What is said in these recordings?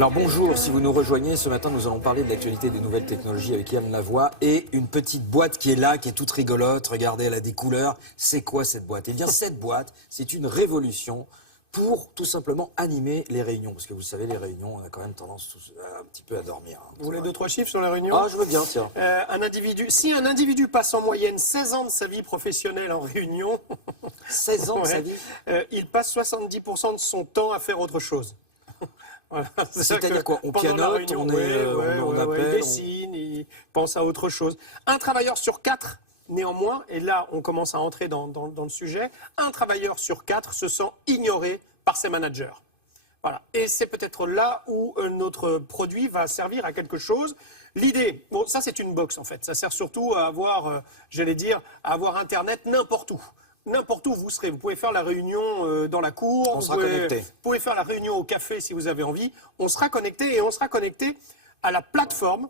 Alors bonjour, si vous nous rejoignez, ce matin nous allons parler de l'actualité des nouvelles technologies avec Yann Lavoie et une petite boîte qui est là, qui est toute rigolote. Regardez, elle a des couleurs. C'est quoi cette boîte? Eh bien cette boîte, c'est une révolution pour tout simplement animer les réunions. Parce que vous savez, les réunions, on a quand même tendance un petit peu à dormir. Vous voulez 2-3 chiffres sur la réunion? Ah, je veux bien, tiens. Si un individu passe en moyenne 16 ans de sa vie professionnelle en réunion, 16 ans de sa vie, il passe 70% de son temps à faire autre chose. Voilà, c'est-à-dire quoi? On pendant la pianote, réunion, on appelle, il dessine, il pense à autre chose. Un travailleur sur 4, néanmoins, et là on commence à entrer dans le sujet, un travailleur sur 4 se sent ignoré par ses managers. Voilà. Et c'est peut-être là où notre produit va servir à quelque chose. L'idée, bon, ça c'est une box en fait, ça sert surtout à avoir, à avoir Internet n'importe où. N'importe où vous serez, vous pouvez faire la réunion dans la cour, on sera connecté. Vous pouvez faire la réunion au café si vous avez envie, on sera connecté et on sera connecté à la plateforme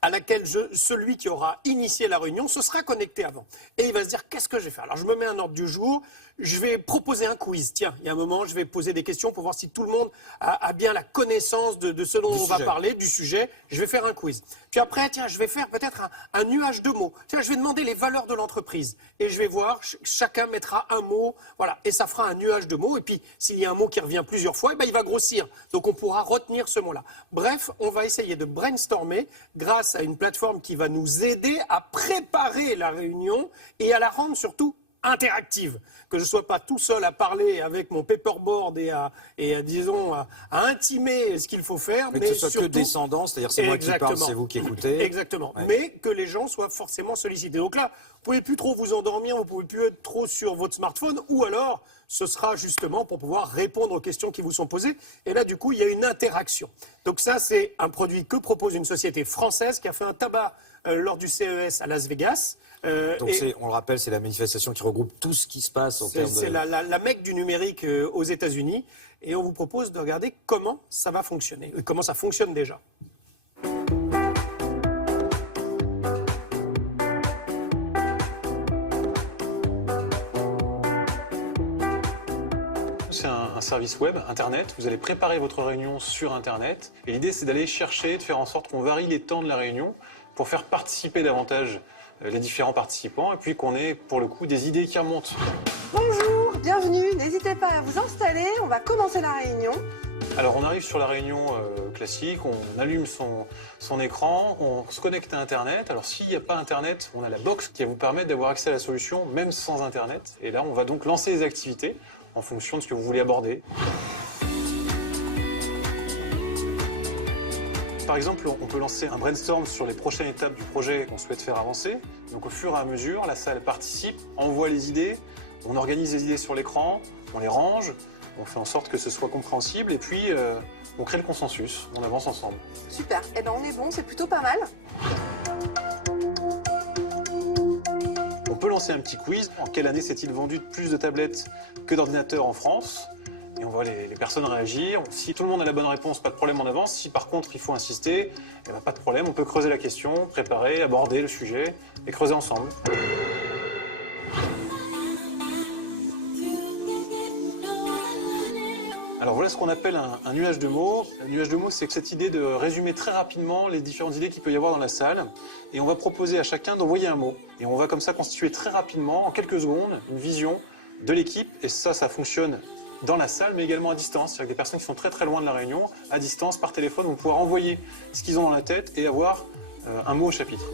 à laquelle celui qui aura initié la réunion se sera connecté avant. Et il va se dire, qu'est-ce que je vais faire? Alors je me mets un ordre du jour, je vais proposer un quiz. Tiens, il y a un moment, je vais poser des questions pour voir si tout le monde a bien la connaissance de ce dont on va parler, du sujet. Je vais faire un quiz. Puis après, tiens, je vais faire peut-être un nuage de mots. Tiens, je vais demander les valeurs de l'entreprise. Et je vais voir, chacun mettra un mot, voilà, et ça fera un nuage de mots. Et puis, s'il y a un mot qui revient plusieurs fois, eh ben, il va grossir. Donc on pourra retenir ce mot-là. Bref, on va essayer de brainstormer grâce à une plateforme qui va nous aider à préparer la réunion et à la rendre surtout interactive, que je ne sois pas tout seul à parler avec mon paperboard disons, à intimer ce qu'il faut faire. Mais que ce soit surtout, que descendant, c'est-à-dire c'est moi qui parle, c'est vous qui écoutez. Exactement, ouais. Mais que les gens soient forcément sollicités. Donc là, vous ne pouvez plus trop vous endormir, vous ne pouvez plus être trop sur votre smartphone, ou alors ce sera justement pour pouvoir répondre aux questions qui vous sont posées. Et là, du coup, il y a une interaction. Donc ça, c'est un produit que propose une société française qui a fait un tabac lors du CES à Las Vegas. Donc on le rappelle, c'est la manifestation qui regroupe tout ce qui se passe en termes de... C'est la mecque du numérique aux États-Unis. Et on vous propose de regarder comment ça va fonctionner, comment ça fonctionne déjà. C'est un service web, Internet. Vous allez préparer votre réunion sur Internet. Et l'idée, c'est d'aller chercher, de faire en sorte qu'on varie les temps de la réunion pour faire participer davantage les différents participants et puis qu'on ait, pour le coup, des idées qui remontent. Bonjour, bienvenue. N'hésitez pas à vous installer. On va commencer la réunion. Alors, on arrive sur la réunion classique, on allume son écran, on se connecte à Internet. Alors, s'il n'y a pas Internet, on a la box qui va vous permettre d'avoir accès à la solution, même sans Internet. Et là, on va donc lancer les activités en fonction de ce que vous voulez aborder. Par exemple, on peut lancer un brainstorm sur les prochaines étapes du projet qu'on souhaite faire avancer. Donc au fur et à mesure, la salle participe, envoie les idées, on organise les idées sur l'écran, on les range, on fait en sorte que ce soit compréhensible et puis on crée le consensus, on avance ensemble. Super, eh ben on est bon, c'est plutôt pas mal. On peut lancer un petit quiz. En quelle année s'est-il vendu plus de tablettes que d'ordinateurs en France? Et on voit les personnes réagir. Si tout le monde a la bonne réponse, pas de problème, on avance. Si par contre il faut insister, eh ben, pas de problème, on peut creuser la question, préparer, aborder le sujet et creuser ensemble. Alors voilà ce qu'on appelle un nuage de mots. Un nuage de mots, c'est cette idée de résumer très rapidement les différentes idées qu'il peut y avoir dans la salle. Et on va proposer à chacun d'envoyer un mot. Et on va comme ça constituer très rapidement, en quelques secondes, une vision de l'équipe. Et ça fonctionne dans la salle, mais également à distance. C'est-à-dire que des personnes qui sont très très loin de la réunion, à distance, par téléphone, vont pouvoir envoyer ce qu'ils ont dans la tête et avoir un mot au chapitre.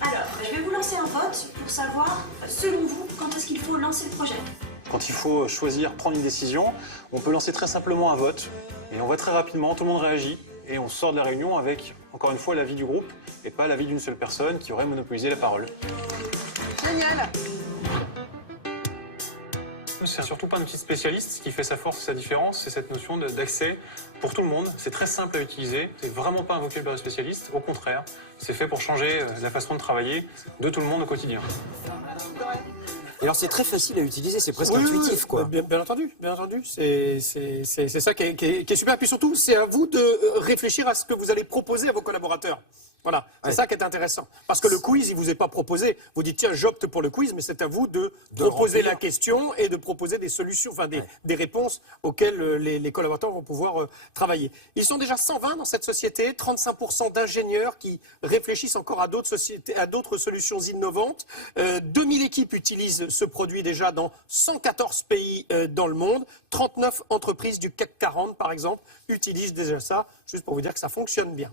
Alors, je vais vous lancer un vote pour savoir, selon vous, quand est-ce qu'il faut lancer le projet. Quand il faut choisir, prendre une décision, on peut lancer très simplement un vote. Et on voit très rapidement, tout le monde réagit. Et on sort de la réunion avec, encore une fois, l'avis du groupe et pas l'avis d'une seule personne qui aurait monopolisé la parole. Génial. C'est surtout pas un outil spécialiste. Ce qui fait sa force et sa différence, c'est cette notion d'accès pour tout le monde. C'est très simple à utiliser. C'est vraiment pas un vocabulaire de spécialiste. Au contraire, c'est fait pour changer la façon de travailler de tout le monde au quotidien. Et alors c'est très facile à utiliser, c'est presque Oui, intuitif, quoi. Bien entendu, bien entendu. C'est ça qui est super. Et puis surtout, c'est à vous de réfléchir à ce que vous allez proposer à vos collaborateurs. Voilà, c'est ça qui est intéressant. Parce que le quiz, il vous est pas proposé. Vous dites, tiens, j'opte pour le quiz, mais c'est à vous de proposer remplir. la question et de proposer des solutions, enfin des réponses auxquelles les collaborateurs vont pouvoir travailler. Ils sont déjà 120 dans cette société, 35% d'ingénieurs qui réfléchissent encore à d'autres sociétés, à d'autres solutions innovantes. 2000 équipes utilisent ce produit déjà dans 114 pays dans le monde. 39 entreprises du CAC 40, par exemple, utilisent déjà ça, juste pour vous dire que ça fonctionne bien.